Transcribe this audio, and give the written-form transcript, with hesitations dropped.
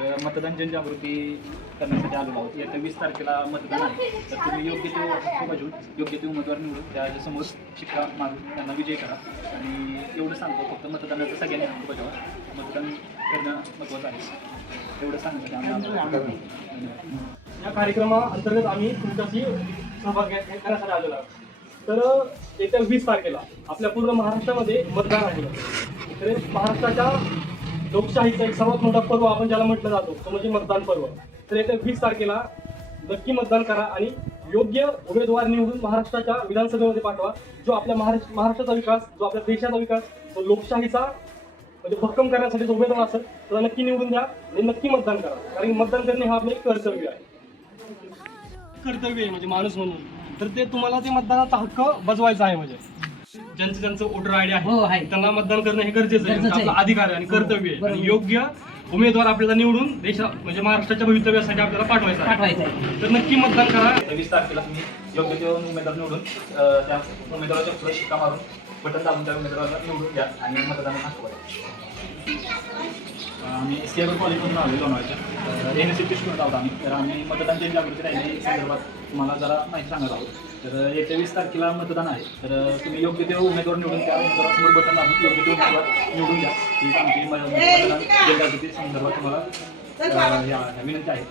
तर मतदान जनजागृती करण्यासाठी आलेलो आहोत. येत्या 20 तारखेला मतदान आहे. तर तुम्ही योग्य ते हक्क बजावून योग्य ते उमेदवार निवडून त्याच्यासमोर शिक्का मारून त्यांना विजय करा. आणि एवढं सांगतो, फक्त मतदानाचा सगळ्यांनी हक्क बजावा. मतदान करणं महत्त्वाचं आहे, एवढं सांगण्यासाठी आम्ही या कार्यक्रमाअंतर्गत आम्ही तुमच्याशी सहभाग घेण्यासाठी आलेलो आहोत. तर येत्या 20 तारखेला आपल्या पूर्ण महाराष्ट्रामध्ये मतदान आहे. तर महाराष्ट्राच्या लोकशाहीचा एक सर्वात मोठा पर्व आपण ज्याला म्हटलं जातो तो म्हणजे मतदान पर्व. तर येत्या 20 तारखेला नक्की मतदान करा आणि योग्य उमेदवार निवडून महाराष्ट्राच्या विधानसभेमध्ये पाठवा. जो आपल्या महाराष्ट्राचा विकास, जो आपल्या देशाचा विकास, तो लोकशाहीचा म्हणजे भक्कम करण्यासाठी जो उमेदवार असेल त्याला नक्की निवडून द्या आणि नक्की मतदान करा. कारण मतदान करणे हा आपलं एक कर्तव्य आहे. कर्तव्य आहे म्हणजे माणूस म्हणून. तर ते तुम्हाला ते मतदानाचा हक्क बजवायचा आहे. म्हणजे ज्यांचं वोटर आयडी आहे त्यांना मतदान करणं हे गरजेचं आहे. आपला अधिकार आहे आणि कर्तव्य आहे. आणि योग्य उमेदवार आपल्याला निवडून देशा म्हणजे महाराष्ट्राच्या भवितव्यासाठी आपल्याला पाठवायचा आहे. तर नक्की मतदान करा. 20 तारखेला तुम्ही योग्य ते उमेदवार निवडून त्या उमेदवाराच्या पुढे शिक्का मारून बटन दाबून त्या उमेदवाराला निवडून द्या आणि मतदानाला हक्क बजावा. आम्ही SCI कॉलेजमधून आलो लोणावळ्याच्या NSCT स्टुडंट आहोत आम्ही. तर आम्ही मतदान जनजागृती राहिली संदर्भात तुम्हाला जरा माहिती सांगत आहोत. तर येत्या 20 तारखेला मतदान आहे. तर तुम्ही योग्य ते उमेदवार निवडून त्या उमेदवारासमोर बटन दाबून योग्य ते उमेदवार निवडून द्या. ही आमची मतदान जनजागृती संदर्भात तुम्हाला विनंती आहे.